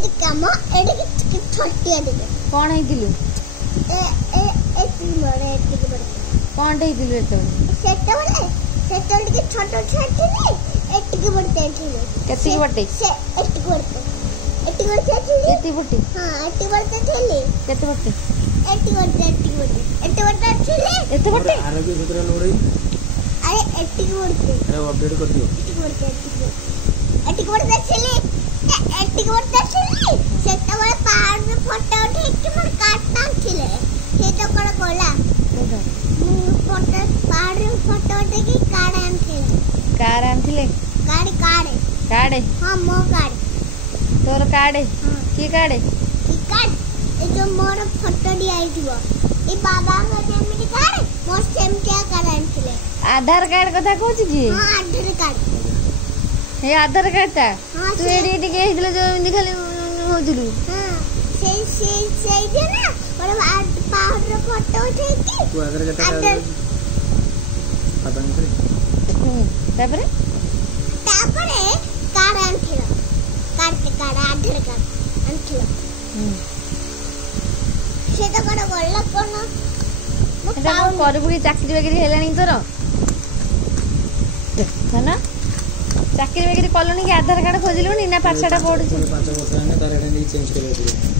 ଏଠି କାମ ଏଠି ଛୋଟିଆ ଟିକେ କଣ ହେଇଥିଲୁ ଏଠି ବଡ ଏଠି ବଡ କଣ ହେଇଥିଲୁ ସେତେବେଳେ ଟିକେ ଛୋଟ ଛୁଆ ଥିଲେ ଏଠିକି ବଡ ଥିଲେ କେତିକି ବଟେ ସେ ଏଠିକି ବଡ ଥିଲେ କେତି ବଟେ ହଁ ଏଠି ବଡ ଥିଲେ କେତେ ବଟେ ଏଠି ବଡ ଥିଲେ ଏତେ ବଟେ आरोग्य क्षेत्र लोड़े अरे एटिक बोलते अरे अपडेट कर दियो एटिक बोलते ଥିଲେ एटिक बोलते ଥିଲେ ସେତେବେଳେ ପାହାଡ ରେ ଫଟୋ ଉଠେଇକି ମୋର କାଟ ଥିଲେ ସେଟା କଣ କଲା ମୁଁ ଫଟୋ ପାହାଡ ରେ ଫଟୋ ଉଠେଇକି କାର ଆଣିଥିଲେ କାର୍ଡ हां मो कार्ड तोर कार्ड की कार्ड ए जो मोर फोटो डी आइथिबो ए बाबा को जेमिति कार्ड मोर सेम क्या कार्ड आनथिले आधार कार्ड कथा कहू छी हां आधार कार्ड हे आधार कार्ड ता हाँ, तू एडी एडी के हितले जो इndi खाली होजुलु हां से जे ना और पहाड़ रे फोटो उठेकी तू आधार कार्ड पता नहीं तापरे कार्ड आनथिला कार्ड आधार कार्ड आनथिला सेटा कण गल्ला कोन एटा करबु की चाकरी बाकरी हेलानी तोर ना चाकरी बाकरी कलनी कि आधार कार्ड खोजिलुनी ना पाठशाटा पढु 5 वर्ष आने तार एटा चेंज कर दियो